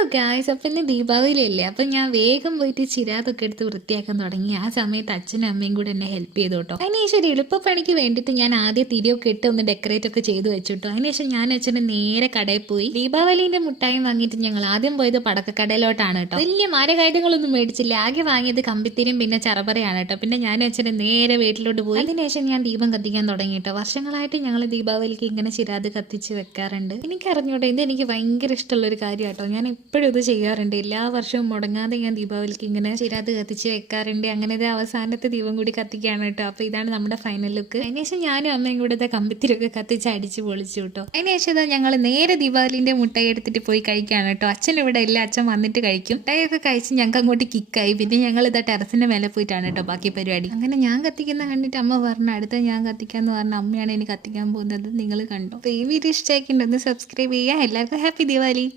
Hello guys, അപ്പം ഇന്ന് ദീപാവലി അല്ലേ. അപ്പം ഞാൻ വേഗം പോയിട്ട് ചിരാതൊക്കെ എടുത്ത് വൃത്തിയാക്കാൻ തുടങ്ങി. ആ സമയത്ത് അച്ഛനും അമ്മയും കൂടെ എന്നെ ഹെൽപ്പ് ചെയ്തു കേട്ടോ. അതിനുശേഷം ഒരു എളുപ്പപ്പണിക്ക് വേണ്ടിയിട്ട് ഞാൻ ആദ്യം തിരിയൊക്കെ ഇട്ട് ഒന്ന് ഡെക്കറേറ്റ് ഒക്കെ ചെയ്ത് വെച്ചിട്ടോ. അതിനുശേഷം ഞാൻ അച്ഛന് നേരെ കടയിൽ പോയി ദീപാവലിന്റെ മുട്ടായും വാങ്ങിയിട്ട് ഞങ്ങൾ ആദ്യം പോയത് പടക്കക്കടയിലോട്ടാണ് കേട്ടോ. വലിയ മാരകായുധങ്ങളൊന്നും മേടിച്ചില്ല, ആകെ വാങ്ങിയത് കമ്പിത്തിരിയും പിന്നെ ചറപറയാണ് കേട്ടോ. പിന്നെ ഞാൻ അച്ഛന് നേരെ വീട്ടിലോട്ട് പോയി. അതിനുശേഷം ഞാൻ ദീപം കത്തിക്കാൻ തുടങ്ങി കേട്ടോ. വർഷങ്ങളായിട്ട് ഞങ്ങൾ ദീപാവലിക്ക് ഇങ്ങനെ ചിരാത് കത്തിച്ച് വെക്കാറുണ്ട്. എനിക്കറിഞ്ഞോട്ടെ, ഇത് എനിക്ക് ഭയങ്കര ഇഷ്ടമുള്ള ഒരു കാര്യം കേട്ടോ. ഞാൻ എപ്പോഴും ഇത് ചെയ്യാറുണ്ട്. എല്ലാ വർഷവും മുടങ്ങാതെ ഞാൻ ദീപാവലിക്ക് ഇങ്ങനെ ചിരാത് കത്തിച്ച് വെക്കാറുണ്ട്. അങ്ങനെ ഇത് അവസാനത്തെ ദീപം കൂടി കത്തിക്കുകയാണ് കേട്ടോ. അപ്പോൾ ഇതാണ് നമ്മുടെ ഫൈനൽ ലുക്ക്. അതിനുശേഷം ഞാനും അമ്മയും കൂടെ ഇത് കമ്പിത്തിരൊക്കെ കത്തിച്ച് അടിച്ച് പൊളിച്ചു കേട്ടോ. അതിനുശേഷം ഞങ്ങൾ നേരെ ദീപാവലിന്റെ മുട്ടായി എടുത്തിട്ട് പോയി കഴിക്കുകയാണ് കേട്ടോ. അച്ഛൻ ഇവിടെ ഇല്ല, അച്ഛൻ വന്നിട്ട് കഴിക്കും. മുട്ടായൊക്കെ കഴിച്ച് ഞങ്ങൾക്ക് അങ്ങോട്ട് കിക്കായി. പിന്നെ ഞങ്ങൾ ഇതാ ടെറസിന്റെ മേലെ പോയിട്ടാണ് കേട്ടോ ബാക്കി പരിപാടി. അങ്ങനെ ഞാൻ കത്തിക്കുന്ന കണ്ടിട്ട് അമ്മ പറഞ്ഞു അടുത്ത ഞാൻ കത്തിക്കാന്ന് പറഞ്ഞ അമ്മയാണ് ഇനി കത്തിക്കാൻ പോകുന്നത്. നിങ്ങൾ കണ്ടോ? അപ്പോൾ ഈ വീഡിയോ ഇഷ്ടമാക്കിയിട്ടുണ്ടെന്ന് സബ്സ്ക്രൈബ് ചെയ്യുക. എല്ലാവർക്കും ഹാപ്പി ദീപാവലി.